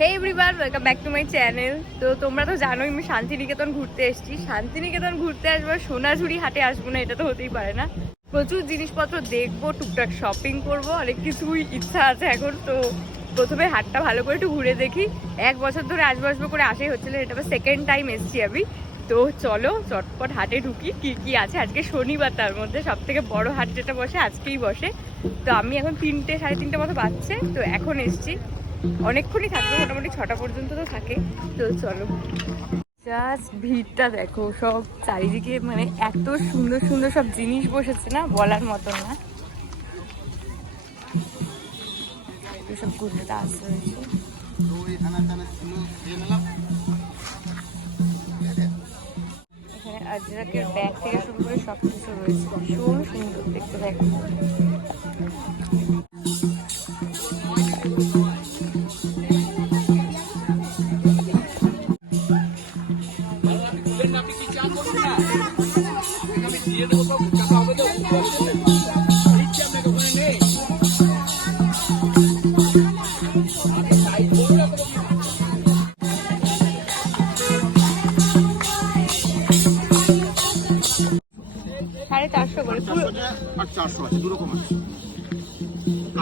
Hey everyone welcome back to my channel তো তোমরা তো জানোই আমি শান্তিনিকেতন ঘুরতে এসেছি। শান্তিনিকেতন ঘুরতে আসব, সোনাঝুরি হাটে আসব না, এটা তো হতেই পারে না। প্রচুর জিনিসপত্র দেখব, টুকটাক শপিং করব, অনেক কিছুই ইচ্ছা আছে এখন, তো প্রথমে হাটটা ভালো করে একটু ঘুরে দেখি। এক বছর ধরে আসব করে আসাই হচ্ছিল, এটা সেকেন্ড টাইম এসছি আমি। তো চলো, চটপট হাটে ঢুকি, কি কি আছে। আজকে শনিবার, তার মধ্যে সব থেকে বড় হাট যেটা বসে, আজকেই বসে। তো আমি এখন তিনটে, সাড়ে তিনটে মতো বাজছে, তো এখন এসছি। অনেকক্ষণই থাকবে, মোটামুটি ছটা পর্যন্ত তো থাকে। তো চলো। জাস্ট ভিড়টা দেখো, সব চারিদিকে মানে এত সুন্দর সুন্দর সব জিনিস বসেছে না, বলার মতন না। সব কুর্তা আছে রয়েছে এখানে আজরাকের ব্যাগ থেকে শুরু করে সব কিছু রয়েছে। ভীষণ সুন্দর দেখতে, দেখো। আর চারশো আছে দু রকম আছে।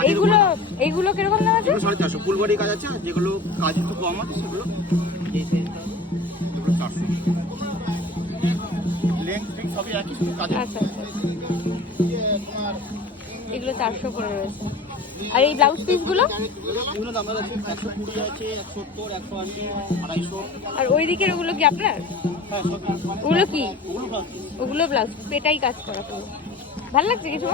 এইগুলো এইগুলো কীরকম দাম আছে? সাড়ে চারশো ফুল বডি কাজ আছে আর যেগুলো কাজ একটু কম আছে সেগুলো এগুলো চারশো। লেন্থ ফিক্স সবই একই শুধু কাজের আচ্ছা আচ্ছা। এগুলো চারশো করে রয়েছে। আর এই ব্লাউজ পিসগুলো? বিভিন্ন দামের আছে একশো কুড়ি আছে একশো সত্তর একশো আশি আড়াইশো। আর ওই দিকের ওগুলো কি আপনার? হ্যাঁ ওগুলো কি? ওগুলো ওগুলো ব্লাউজ পেটাই কাজ করা পুরো ভালো লাগছে কিছু?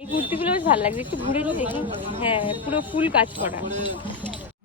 এই কুর্তিগুলো বেশ ভালো লাগছে, একটু ঘুরে নিয়ে দেখি। হ্যাঁ পুরো ফুল কাজ করা।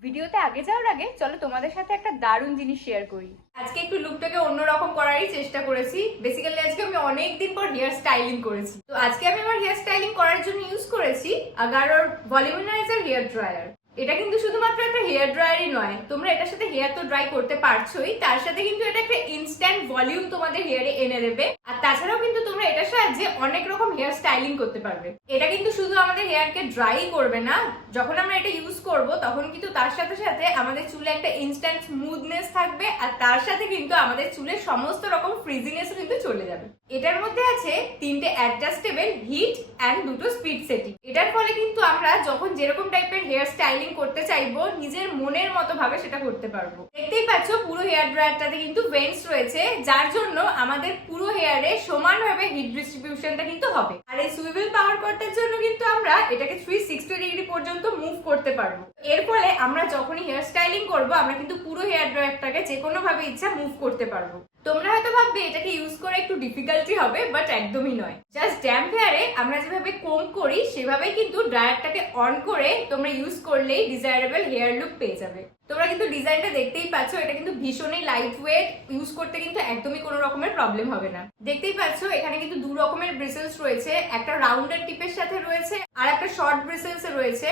ভিডিওতে আগে যাওয়ার আগে চলো তোমাদের সাথে একটা দারুণ জিনিস শেয়ার করি। আজকে একটু লুকটাকে অন্যরকম করারই চেষ্টা করেছি। বেসিক্যালি আজকে আমি অনেক দিন পর হেয়ার স্টাইলিং করেছি। তো আজকে আমি আমার হেয়ার স্টাইলিং করার জন্য ইউজ করেছি আগারোর ভলিউমাইজার হেয়ার ড্রায়ার এটা কিন্তু শুধুমাত্র একটা হেয়ার ড্রায়ারই নয়, তোমরা এটার সাথে হেয়ার তো ড্রাই করতে পারছোই, তার সাথে কিন্তু এটা একটা ইনস্ট্যান্ট ভলিউম তোমাদের হেয়ারে এনে দেবে। আর তাছাড়াও কিন্তু তোমরা এটার সাহায্যে অনেক রকম হেয়ার স্টাইলিং করতে পারবে। এটা কিন্তু শুধু আমাদের হেয়ারকে ড্রাই করবে না, যখন আমরা এটা ইউজ করব, তখন কিন্তু তার সাথে সাথে আমাদের চুলে একটা ইনস্ট্যান্ট স্মুথনেস থাকবে, আর তার সাথে কিন্তু আমাদের চুলের সমস্ত রকম ফ্রিজিনেস কিন্তু চলে যাবে। এটার মধ্যে আছে তিনটে অ্যাডজাস্টেবল হিট অ্যান্ড দুটো স্পিড সেটিং এটার ফলে কিন্তু আমরা যখন যেরকম টাইপের হেয়ার স্টাইলিং করতে চাইব, নিজের মনের মতো ভাবে সেটা করতে পারব। দেখতেই পাচ্ছ পুরো হেয়ার ড্রায়ারটাতে কিন্তু ভেন্স রয়েছে, যার জন্য আমাদের পুরো হেয়ারে সমানভাবে হিট ডিস্ট্রিবিউশনটা কিন্তু হবে। আর এই সুইভেল পাওয়ার কর্টের জন্য কিন্তু আমরা এটাকে থ্রি সিক্সটি ডিগ্রি পর্যন্ত মুভ করতে পারব। এর ফলে আমরা যখনই হেয়ার স্টাইলিং করব, আমরা কিন্তু পুরো হেয়ার ড্রায়ারটাকে যে কোনো ভাবে ইচ্ছা মুভ করতে পারব। তোমরা হয়তো ভাববে, এটাকে ইউজ করে একটু ডিফিকাল্টি হবে বাট একদমই নয়। জাস্ট ড্যাম্প হেয়ারে আমরা যেভাবে কোম করি, সেভাবেই কিন্তু ড্রায়ারটাকে অন করে তোমরা ইউজ করলেই ডিজায়ারেবল হেয়ার লুক পেয়ে যাবে। তোমরা কিন্তু ডিজাইনটা দেখতেই পাচ্ছ, এটা কিন্তু ভীষণই লাইট ওয়েট ইউজ করতে কিন্তু একদমই কোনো রকমের প্রবলেম হবে না। দেখতেই পাচ্ছ, এখানে কিন্তু দু রকমের ব্রিসেলস রয়েছে, একটা রাউন্ডের টিপের সাথে রয়েছে, আর একটা শর্ট ব্রিসেলস রয়েছে।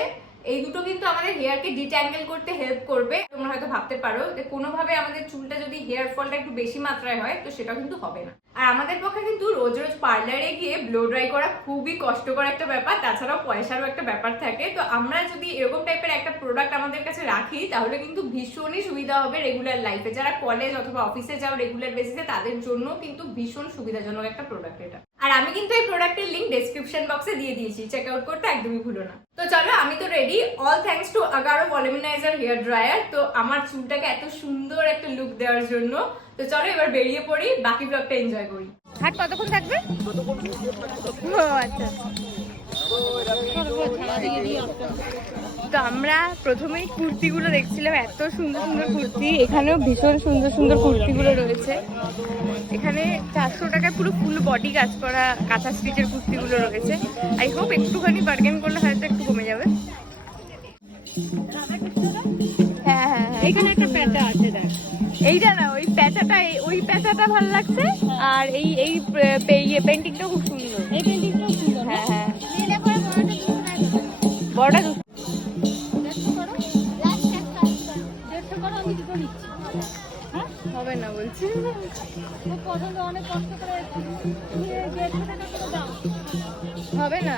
এই দুটো কিন্তু আমাদের হেয়ারকে ডিট্যাঙ্গেল করতে হেল্প করবে। তোমরা হয়তো ভাবতে পারো যে কোনোভাবে আমাদের চুলটা যদি হেয়ার ফলটা একটু বেশি মাত্রায় হয়, তো সেটা কিন্তু হবে না। আর আমাদের পক্ষে কিন্তু রোজ রোজ পার্লারে গিয়ে ব্লো ড্রাই করা খুবই কষ্টকর একটা ব্যাপার, তাছাড়াও পয়সারও একটা ব্যাপার থাকে। তো আমরা যদি এরকম টাইপের একটা প্রোডাক্ট আমাদের কাছে রাখি, তাহলে কিন্তু ভীষণই সুবিধা হবে রেগুলার লাইফে যারা কলেজ অথবা অফিসে যাও রেগুলার বেসিসে তাদের জন্য কিন্তু ভীষণ সুবিধাজনক একটা প্রোডাক্ট এটা। আর আমি কিন্তু এই প্রোডাক্টের লিঙ্ক ডেসক্রিপশন বক্সে দিয়ে দিয়েছি চেক আউট করতে একদমই ভুলো না। তো চলো, আমি তো ready all thanks to Agaro volumizer hair dryer তো আমার চুলটাকে এত সুন্দর একটা লুক দেওয়ার জন্য। তো চলো, এবার বেরিয়ে পড়ি। বাকি ব্লগটা এনজয় করি। হাট কতক্ষণ থাকবে? আচ্ছা। তো আমরা প্রথমেই কুর্তিগুলো দেখছিলাম এত সুন্দর সুন্দর কুর্তি এখানেও ভীষণ সুন্দর সুন্দর কুর্তিগুলো রয়েছে। এখানে চারশো টাকায় পুরো ফুল বডি কাজ করা কাঁথা স্টিচের কুর্তিগুলো রয়েছে। আই হোপ একটুখানি বার্গেন করলে হয়তো একটু কমে যাবে। হ্যাঁ হ্যাঁ হ্যাঁ। এখানে একটা আছে দেখ। এইটা না ওই প্যাঁচাটা ওই প্যাঁচাটা ভালো লাগছে। আর এই এই পেন্টিংটা খুব সুন্দর। এই পেন্টিংটাও পছন্দ অনেক কষ্ট করে হবে না।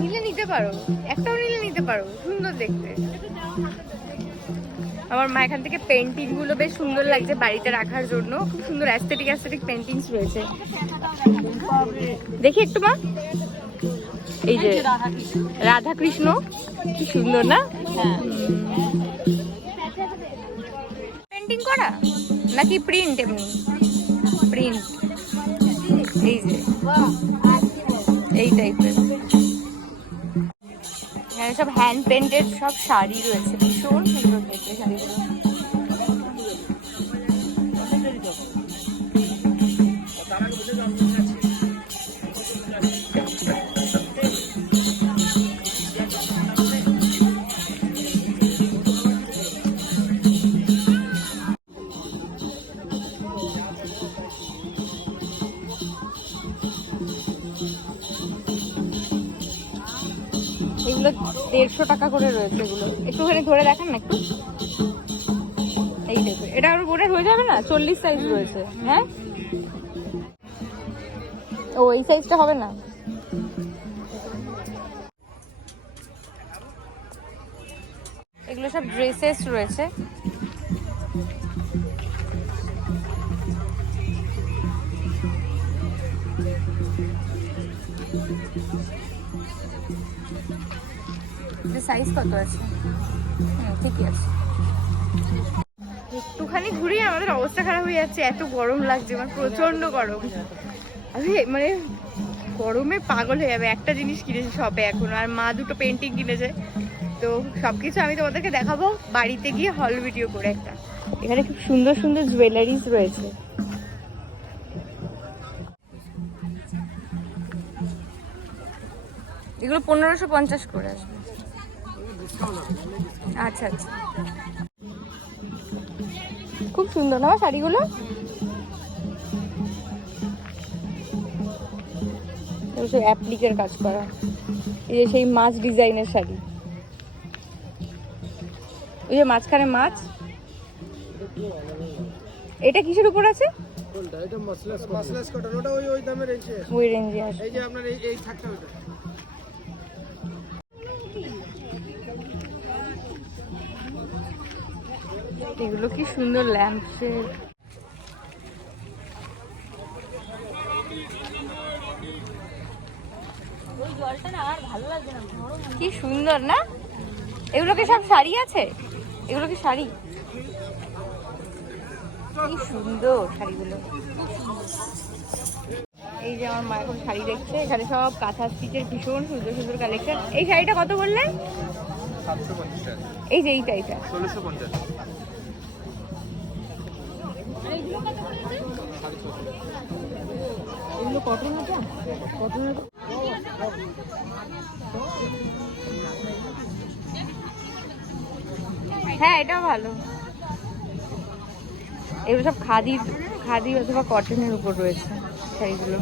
নিলে নিতে পারো একটাও নিলে নিতে পারো সুন্দর দেখতে। আমার মা এখান থেকে পেন্টিংগুলো বেশ সুন্দর লাগছে বাড়িতে রাখার জন্য। খুব সুন্দর অ্যাস্থেটিক অ্যাস্থেটিক পেন্টিংস রয়েছে। দেখি একটু মা। এই যে রাধা কৃষ্ণ কি সুন্দর না? পেন্টিং করা? নাকি প্রিন্ট এমনি? প্রিন্ট এই যে, এই টাইপের এখানে সব হ্যান্ড পেন্টেড সব শাড়ি রয়েছে, ভীষণ সুন্দর দেখতে শাড়িগুলো করে রয়েছে এগুলো। একটুখানি ধরে দেখান না একটু। এই দেখুন এটা আরও বোনের হয়ে যাবে না? চল্লিশ সাইজ রয়েছে হ্যাঁ? ও এই সাইজটা হবে না? এগুলো সব ড্রেসেস রয়েছে। সাইজ কত আছে? হুম, ঠিকই আছে। একটুখানি ঘুরিয়ে আমাদের অবস্থা খারাপ হয়ে যাচ্ছে এত গরম লাগছে মানে প্রচণ্ড গরম। আমি মানে গরমে পাগল হয়ে যাবে একটা জিনিস কিনেছি শপে এখন আর মা দুটো পেন্টিং কিনেছে। তো সবকিছু আমি তোমাদেরকে দেখাবো বাড়িতে গিয়ে হল ভিডিও করে একটা। এখানে খুব সুন্দর সুন্দর জুয়েলারিজ রয়েছে। এগুলো পনেরোশো পঞ্চাশ করে আসবে। আচ্ছা আচ্ছা। খুব সুন্দর না শাড়িগুলো? সেই অ্যাপ্লিকের কাজ করা। এই যে সেই মাছ ডিজাইনের শাড়ি। ওই যে মাঝখানে মাছ। এটা কিসের উপর আছে? ওই রেঞ্জে আছে। এই যে আপনার এই এই থাকটা এগুলো কি সুন্দর ল্যাম্পশেড কি সুন্দর না? এগুলো কি সব শাড়ি আছে? এগুলো কি শাড়ি? কি সুন্দর শাড়িগুলো। এই যে আমার মা এখন শাড়ি দেখছে এখানে সব কাঁথা স্টিচের ভীষণ সুন্দর সুন্দর কালেকশন এই শাড়িটা কত বললেন? এই যে এইটা এইটা। ষোলোশো পঞ্চাশ। এগুলো কটন এটা কটনের হ্যাঁ এটাও ভালো। এগুলো সব খাদি খাদি অথবা কটনের উপর রয়েছে শাড়িগুলো।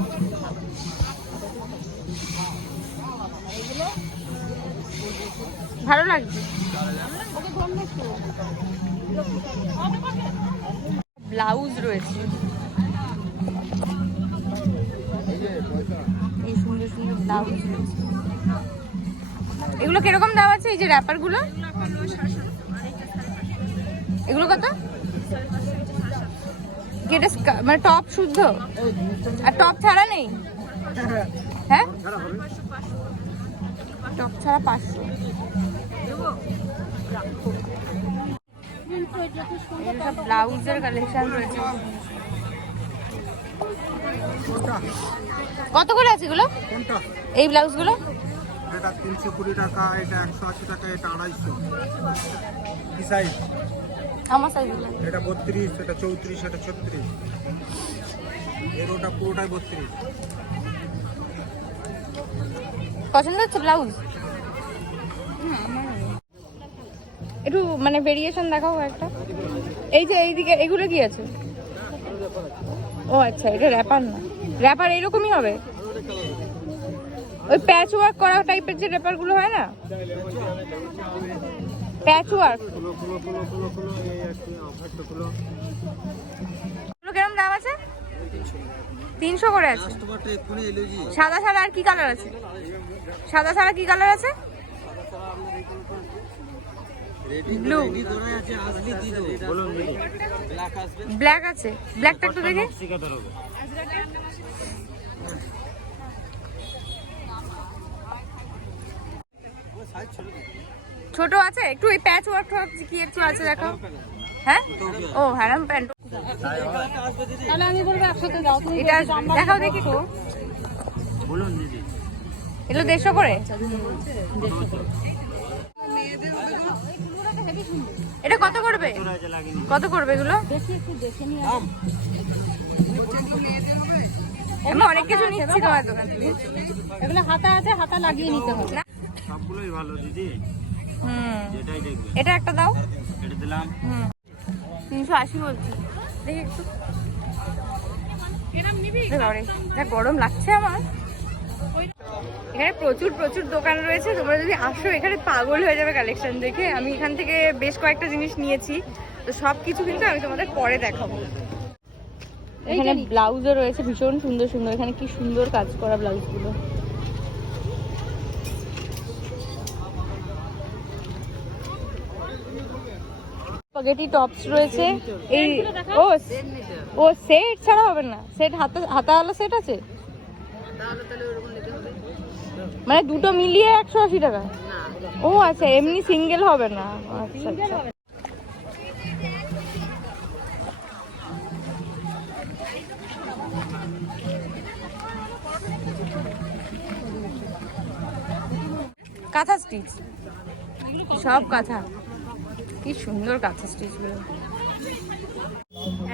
ভালো লাগছে? ব্লাউজ রয়েছে। এই সুন্দর সুন্দর ব্লাউজ রয়েছে। এগুলো কীরকম দাম আছে এই যে র্যাপারগুলো এগুলো কত? এটা মানে টপ শুদ্ধ? আর টপ ছাড়া নেই? হ্যাঁ? টপ ছাড়া পাঁচশো। ব্লাউজের কালেকশন রয়েছে। কত করে আছে এগুলো? কোনটা? এই ব্লাউজগুলো? এটা তিনশো কুড়ি টাকা এটা একশো আশি টাকা এটা আড়াইশো। কি সাইজ আমার সাইজগুলো এটা বত্রিশ এটা চৌত্রিশ এটা ছত্রিশ। এর ওটা পুরোটাই বত্রিশ। পছন্দ হচ্ছে ব্লাউজ? একটু মানে ভেরিয়েশন দেখাও একটা। এই যে এইদিকে এগুলো কি আছে? ও আচ্ছা এটা র্যাপার না। র্যাপার এরকমই হবে? ওই প্যাচ ওয়ার্ক করা টাইপের যে র্যাপারগুলো হয় না? প্যাচ ওয়ার্ক কিরম দাম আছে? তিনশো করে আছে। জি। সাদা আর কি কালার আছে? সাদা সাদা কি কালার আছে? বলুন ব্ল্যাক আছে। ব্ল্যাকটা একটু দেখি। ছোট আছে? একটু ওই প্যাচ ওয়ার্ক কি একটু আছে দেখো। হ্যাঁ? ও হ্যারাম প্যান্ট তাহলে আমি বলব একসাথে দাও তুমি এটা দেখাও দেখি তো বলুন দিদি। এগুলো দেড়শো করে? এটা কত করবে? কত করবে এগুলো? আমি অনেক কিছু নিচ্ছি তোমার দোকান। থেকে এগুলো হাতা আছে হাতা লাগিয়ে নিতে হবে। সবগুলোই ভালো দিদি। হুম। এটা একটা দাও। এটা দিলাম। হুম। তিনশো আশি বলছি। দেখি একটু। গরম লাগছে আমার। এখানে প্রচুর প্রচুর দোকান রয়েছে। তোমরা যদি আসো এখানে পাগল হয়ে যাবে কালেকশন দেখে। আমি এখান থেকে বেশ কয়েকটা জিনিস নিয়েছি। তো সব কিছু কিন্তু আমি তোমাদের পরে দেখাবো। এখানে ব্লাউজও রয়েছে ভীষণ সুন্দর সুন্দর। এখানে কি সুন্দর কাজ করা ব্লাউজগুলো। স্পাগেটি টপস রয়েছে। এই ও ও সেট ছাড়া হবে না। সেট হাতে হাতাওয়ালা সেট আছে? মানে দুটো মিলিয়ে একশো আশি টাকা। ও আচ্ছা এমনি সিঙ্গেল হবে না। আচ্ছা আচ্ছা। কাঁথা স্টিচ সব কাঁথা। কি সুন্দর কাঁথা স্টিচগুলো।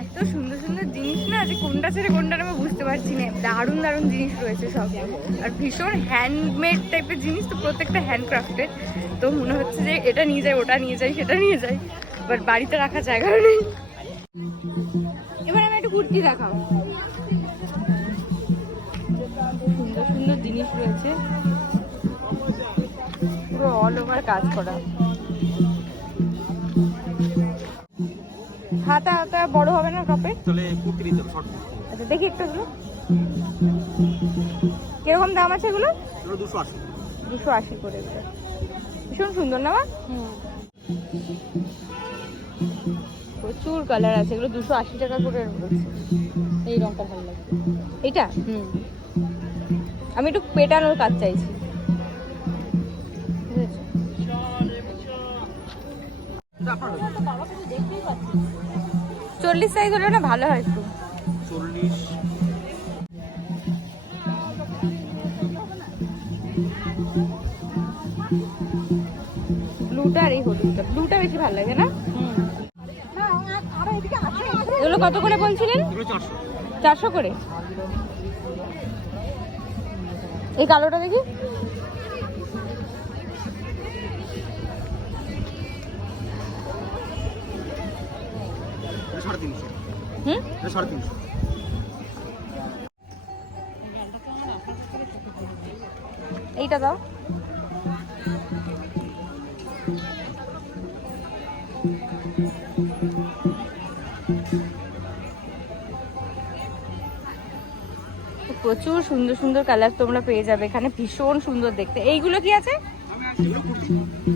এত সুন্দর সুন্দর জিনিস না যে কোনটা ছেড়ে কোনটা আমি বুঝতে পারছি না। দারুণ দারুণ জিনিস রয়েছে সব। আর ভীষণ হ্যান্ডমেড টাইপের জিনিস তো প্রত্যেকটা হ্যান্ডক্রাফটেড তো মনে হচ্ছে যে এটা নিয়ে যাই, ওটা নিয়ে যাই, সেটা নিয়ে যাই। বাট বাড়িতে রাখার জায়গা নেই। এবার আমি একটু কুর্তি দেখাও। সুন্দর সুন্দর জিনিস রয়েছে। পুরো অল ওভার কাজ করা। হাতা হাতা বড় হবে না টপে? তাহলে কুর্তি নিতে শর্ট আচ্ছা দেখি একটু এগুলো। কীরকম দাম আছে এগুলো? দুশো আশি। দুশো আশি করে এগুলো। ভীষণ সুন্দর না মা? প্রচুর কালার আছে এগুলো দুশো আশি টাকা করে রয়েছে। এই রংটা ভালো লাগছে এইটা? হুম। আমি একটু পেটানোর কাজ চাইছি। বুঝেছ? এটা আপনার চল্লিশ সাইজ হলে না ভালো হয় একটু। চল্লিশ। ব্লুটা আর এই হলুদটা। ব্লুটা বেশি ভালো লাগে না? এগুলো কত করে বলছিলেন? চারশো করে? এই কালোটা দেখি। হুম? সাড়ে তিনশো। এইটা দাও। প্রচুর সুন্দর সুন্দর কালার তোমরা পেয়ে যাবে। এখানে ভীষণ সুন্দর দেখতে। এইগুলো কি আছে?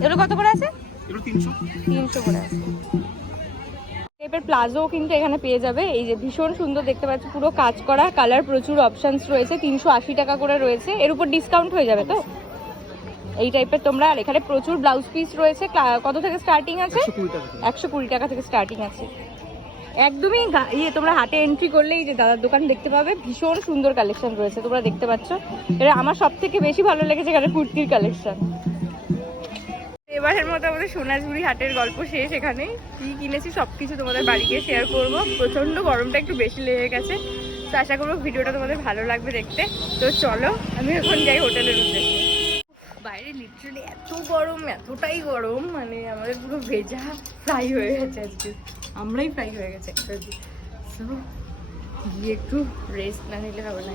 এগুলো কত করে আছে? তিনশো। তিনশো করে আছে। টাইপের প্লাজো কিন্তু এখানে পেয়ে যাবে। এই যে ভীষণ সুন্দর দেখতে পাচ্ছ পুরো কাজ করা কালার প্রচুর অপশনস রয়েছে তিনশো আশি টাকা করে রয়েছে। এর উপর ডিসকাউন্ট হয়ে যাবে তো? এই টাইপের তোমরা আর এখানে প্রচুর ব্লাউজ পিস রয়েছে। কত থেকে স্টার্টিং আছে? একশো কুড়ি টাকা থেকে। স্টার্টিং আছে। একদমই ইয়ে তোমরা হাটে এন্ট্রি করলেই যে দাদার দোকান দেখতে পাবে। ভীষণ সুন্দর কালেকশন রয়েছে তোমরা দেখতে পাচ্ছ। এটা আমার সব থেকে বেশি ভালো লেগেছে এখানে কুর্তির কালেকশন এবারের মতো আমাদের সোনাঝুরি হাটের গল্প শেষ এখানে কি কিনেছি সব কিছু তোমাদের বাড়ি গিয়ে শেয়ার করব। প্রচণ্ড গরমটা একটু বেশি লেগে গেছে। তো আশা করব ভিডিওটা তোমাদের ভালো লাগবে দেখতে। তো চলো, আমি এখন যাই হোটেলের উদ্দেশ্যে। বাইরে লিটারালি এত গরম, এতটাই গরম মানে আমাদের পুরো ভেজা ফ্রাই হয়ে গেছে আজকে। আমরাই ফ্রাই হয়ে গেছে। সো গিয়ে একটু রেস্ট না নিলে হবে না